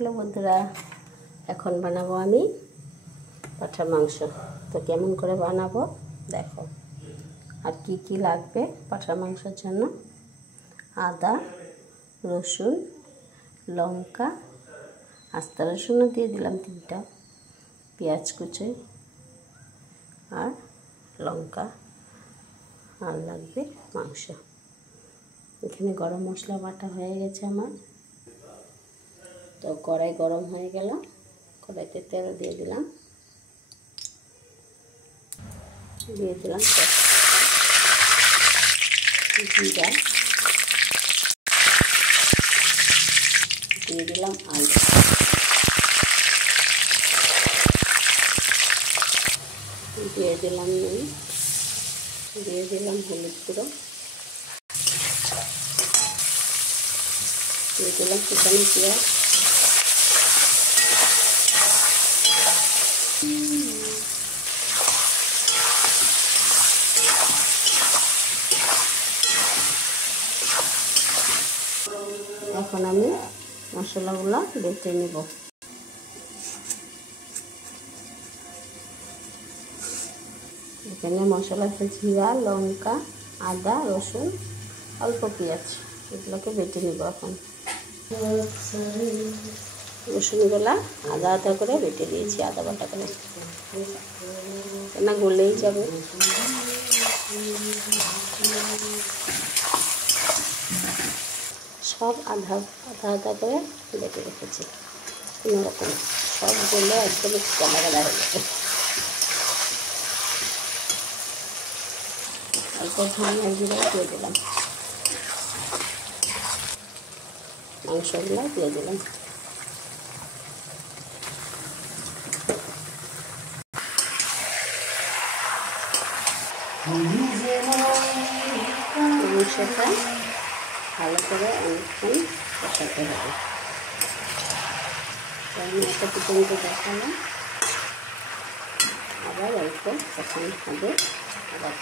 Hello বন্ধুরা, এখন বানাবো আমি পাঁঠার মাংস। তো কেমন করে বানাবো দেখো। আর কি কি লাগবে পাঁঠার মাংসের জন্য: আদা, রসুন, লঙ্কা, আস্তা রসুনও দিয়ে দিলাম 3টা, পেঁয়াজ কুচি আর লঙ্কা, আর লাগবে মাংস। এখানে গরম মশলা বাটা হয়ে গেছে আমার। তো কড়াই গরম হয়ে গেল, কড়াইতে তেল দিয়ে দিলাম, জিরা, দিয়ে দিলাম আলু, দিয়ে দিলাম নুন, দিয়ে দিলাম হলুদ গুঁড়ো, দিয়ে দিলাম কুচানো পেঁয়াজ, এখন আমি মশলাগুলো বেটে নেব। এখানে মশলা আছে জিরা, লঙ্কা, আদা, রসুন, অল্প পেঁয়াজ, এগুলোকে বেটে নেব। এখন রসুনগুলা আদা আদা করে বেটে দিয়েছি, আদা বাটা করে, না গলেই যাবে। সব আধা আধা করে বেটে রেখেছি, কোনোরকম সবগুলো একদম গাদা গাদা হয়ে যাবে। অল্প ধনিয়া জিরা দিয়ে দিলাম, মাংসগুলো দিয়ে দিলাম, মাংসটা ভালো করে অনেকক্ষণ কষাতে হবে। আমি একটা পর্যন্ত দেখালাম, আবার অল্প কষানো হবে, আবার